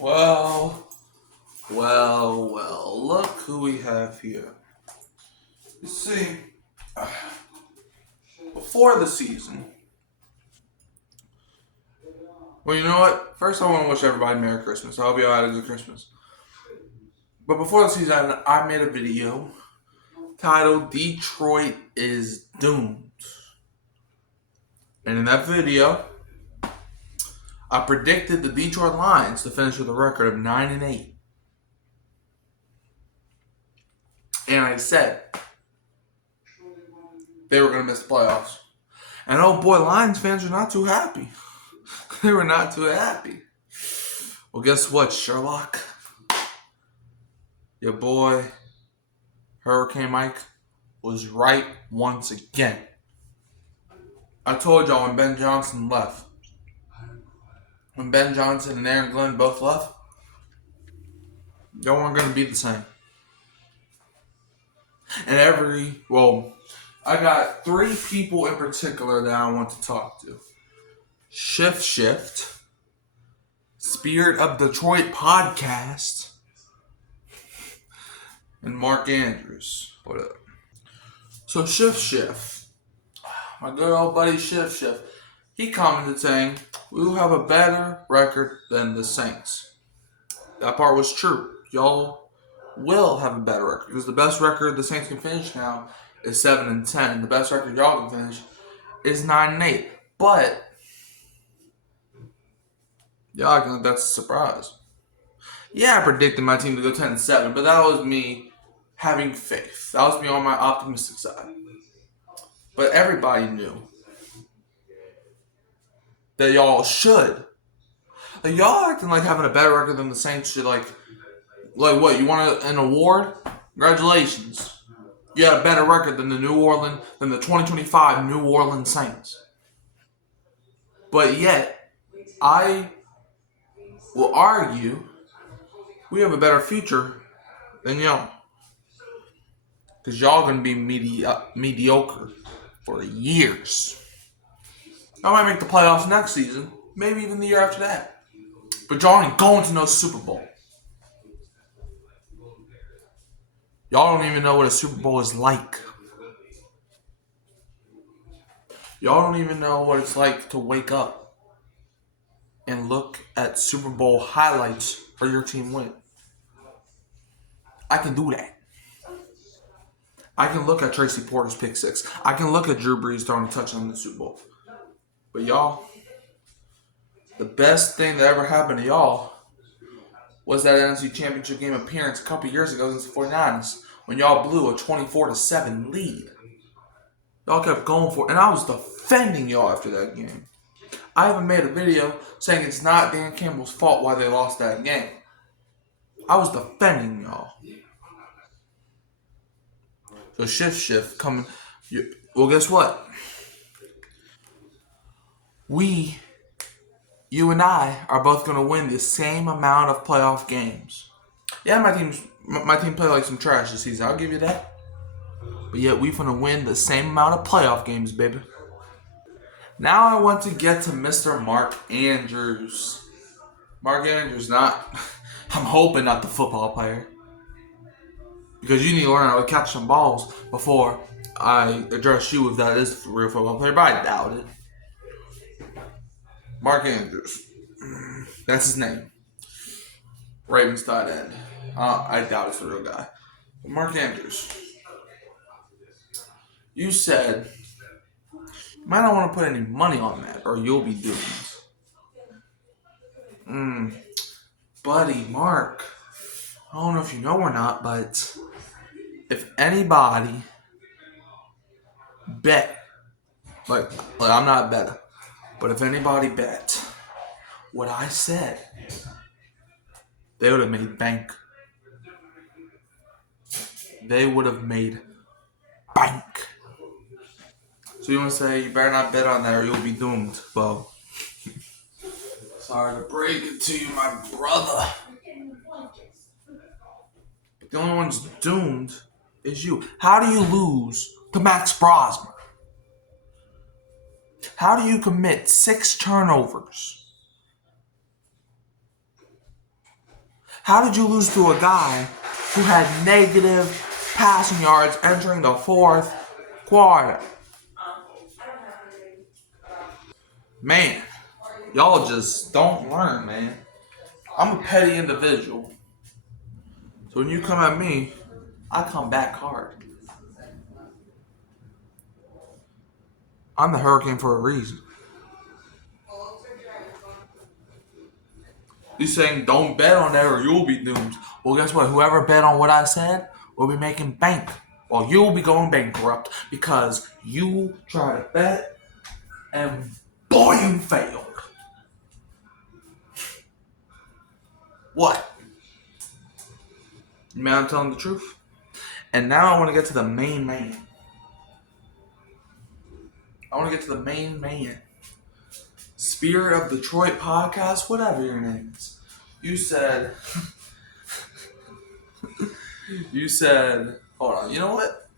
Well, look who we have here. You see, before the season, well, you know what? First, I want to wish everybody Merry Christmas. I hope you all had a good Christmas. But before the season, I made a video titled Detroit is Doomed. And in that video, I predicted the Detroit Lions to finish with a record of 9-8. And I said they were going to miss the playoffs. And oh boy, Lions fans are not too happy. They were not too happy. Well, guess what, Sherlock? Your boy, Hurricane Mike, was right once again. I told y'all when Ben Johnson left. When Ben Johnson and Aaron Glenn both left, y'all weren't going to be the same. And I got 3 people in particular that I want to talk to. Shift, Spirit of Detroit podcast, and Mark Andrews. What up? So Shift, my good old buddy Shift, he commented saying, we will have a better record than the Saints. That part was true. Y'all will have a better record because the best record the Saints can finish now is 7-10, and the best record y'all can finish is 9-8. But y'all acting like that's a surprise. Yeah, I predicted my team to go 10-7, but that was me having faith. That was me on my optimistic side. But everybody knew that y'all should. Like, y'all acting like having a better record than the Saints should, like what? You want an award? Congratulations. You had a better record than the 2025 New Orleans Saints. But yet, I will argue we have a better future than y'all. Because y'all going to be mediocre for years. Y'all might make the playoffs next season. Maybe even the year after that. But y'all ain't going to no Super Bowl. Y'all don't even know what a Super Bowl is like. Y'all don't even know what it's like to wake up and look at Super Bowl highlights for your team win. I can do that. I can look at Tracy Porter's pick 6. I can look at Drew Brees throwing a touchdown in the Super Bowl. But y'all, the best thing that ever happened to y'all was that NFC Championship game appearance a couple years ago against the 49ers when y'all blew a 24-7 lead. Y'all kept going for it, and I was defending y'all after that game. I even made a video saying it's not Dan Campbell's fault why they lost that game. I was defending y'all. So Shift coming. Well, guess what? You and I are both going to win the same amount of playoff games. Yeah, my team played like some trash this season. I'll give you that. But yet we're going to win the same amount of playoff games, baby. Now I want to get to Mr. Mark Andrews. Mark Andrews, I'm hoping not the football player. Because you need to learn how to catch some balls before I address you if that is the real football player. But I doubt it. Mark Andrews. That's his name. Ravens tight end. I doubt it's the real guy. But Mark Andrews. You said you might not want to put any money on that or you'll be doomed. Buddy, Mark. I don't know if you know or not, but if anybody bet, like I'm not a better, but if anybody bet what I said, they would have made bank. They would have made bank. So you want to say you better not bet on that or you'll be doomed. Well, sorry to break it to you, my brother. But the only one's doomed is you. How do you lose to Max Brosmer? How do you commit 6 turnovers How did you lose to a guy who had negative passing yards entering the fourth quarter? Man, y'all just don't learn, man. I'm a petty individual. So when you come at me, I come back hard. I'm the hurricane for a reason. You saying don't bet on that or you'll be doomed. Well, guess what? Whoever bet on what I said will be making bank. Well, you'll be going bankrupt because you try to bet and boy, you failed. What? Man, I'm telling the truth. And now I want to get to the main man. I want to get to the main man. Spirit of Detroit podcast, whatever your name is. You said, hold on, you know what?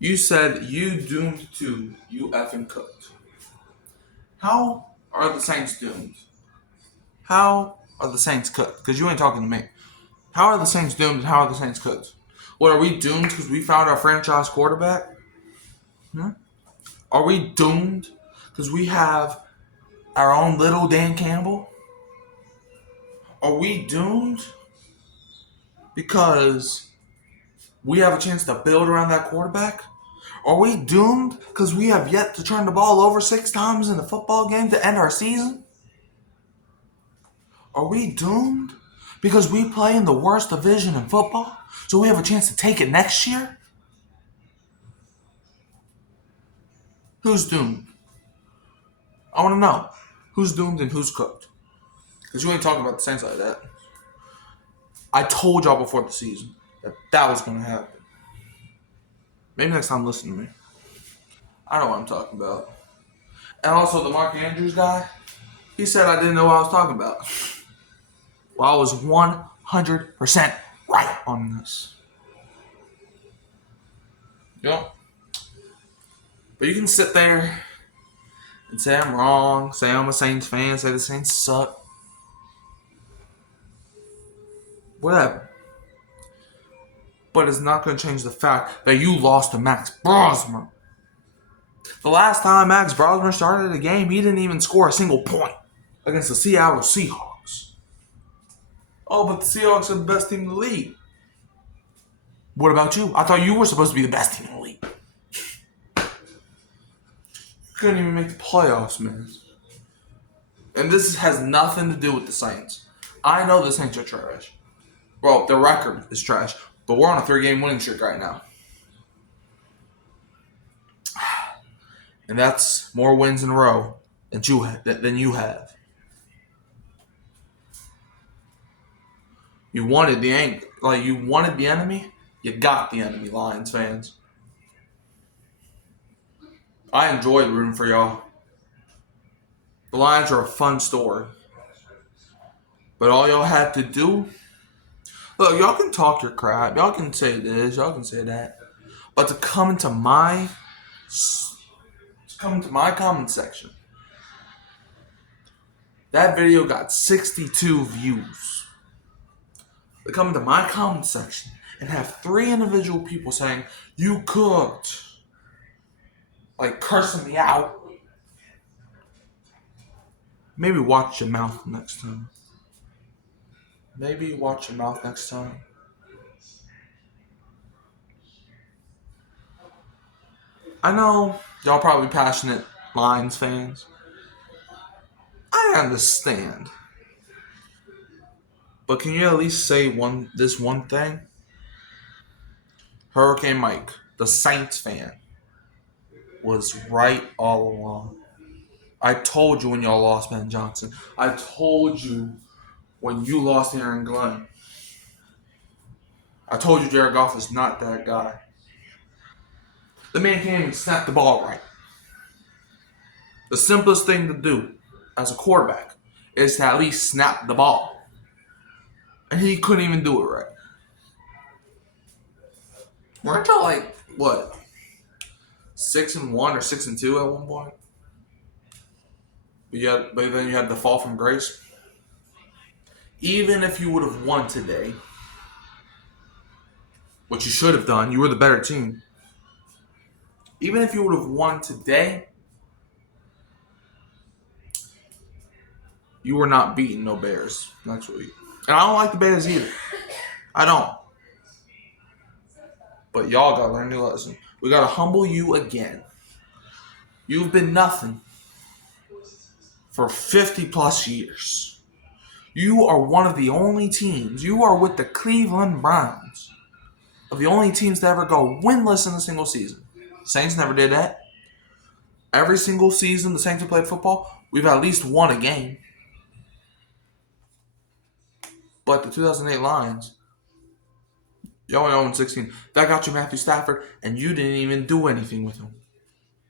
You said you doomed to you effing cooked. How are the Saints doomed? How are the Saints cooked? Because you ain't talking to me. How are the Saints doomed and how are the Saints cooked? What, are we doomed because we found our franchise quarterback? Are we doomed because we have our own little Dan Campbell? Are we doomed because we have a chance to build around that quarterback? Are we doomed because we have yet to turn the ball over 6 times in the football game to end our season? Are we doomed because we play in the worst division in football, so we have a chance to take it next year? Who's doomed? I want to know who's doomed and who's cooked. Because you ain't talking about the Saints like that. I told y'all before the season that was going to happen. Maybe next time listen to me. I know what I'm talking about. And also the Mark Andrews guy, he said I didn't know what I was talking about. Well, I was 100% right on this. Yep. But you can sit there and say I'm wrong, say I'm a Saints fan, say the Saints suck. Whatever. But it's not going to change the fact that you lost to Max Brosmer. The last time Max Brosmer started a game, he didn't even score a single point against the Seattle Seahawks. Oh, but the Seahawks are the best team in the league. What about you? I thought you were supposed to be the best team in the league. You couldn't even make the playoffs, man. And this has nothing to do with the Saints. I know the Saints are trash. Well, their record is trash, but we're on a 3-game winning streak right now. And that's more wins in a row than you have. You wanted the enemy. You got the enemy, Lions fans. I enjoyed rooting for y'all. The Lions are a fun story. But all y'all had to do, look, y'all can talk your crap. Y'all can say this. Y'all can say that. But to come into my comment section, that video got 62 views. They come into my comment section and have 3 individual people saying, you cooked. Like cursing me out. Maybe watch your mouth next time. I know y'all probably passionate Lions fans. I understand. But can you at least say this one thing? Hurricane Mike, the Saints fan, was right all along. I told you when y'all lost Ben Johnson. I told you when you lost Aaron Glenn. I told you Jared Goff is not that guy. The man can't even snap the ball right. The simplest thing to do as a quarterback is to at least snap the ball. And he couldn't even do it right. Weren't y'all like, what, 6-1 or 6-2 at one point? But then you had the fall from grace. Even if you would have won today, which you should have done, you were the better team. Even if you would have won today, you were not beating no Bears next week. And I don't like the Bears either. I don't. But y'all got to learn a new lesson. We got to humble you again. You've been nothing for 50 plus years. You are one of the only teams. You are with the Cleveland Browns of the only teams to ever go winless in a single season. Saints never did that. Every single season the Saints have played football, we've at least won a game. But the 2008 Lions, y'all only 0-16. That got you Matthew Stafford, and you didn't even do anything with him.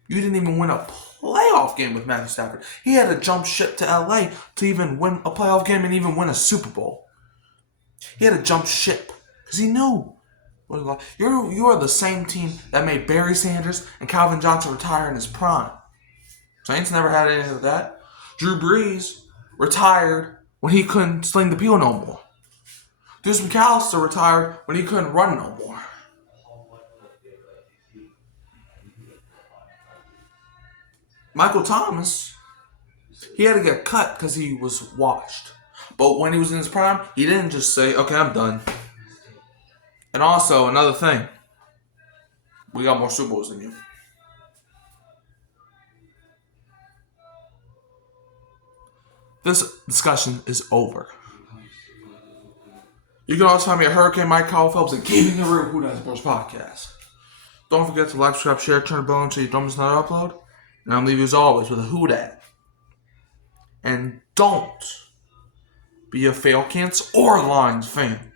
You didn't even win a playoff game with Matthew Stafford. He had to jump ship to LA to even win a playoff game and even win a Super Bowl. He had to jump ship because he knew. You are the same team that made Barry Sanders and Calvin Johnson retire in his prime. Saints never had any of that. Drew Brees retired when he couldn't sling the peel no more. Deuce McAllister retired when he couldn't run no more. Michael Thomas, he had to get cut because he was washed. But when he was in his prime, he didn't just say, okay, I'm done. And also, another thing, we got more Super Bowls than you. This discussion is over. You can also find me at Hurricane Mike Kyle Phelps and Keeping It Real Who Does Sports Podcast. Don't forget to like, subscribe, share, turn the bell on so you don't miss another upload. And I'll leave you as always with a who dat. And don't be a Falcons or Lions fan.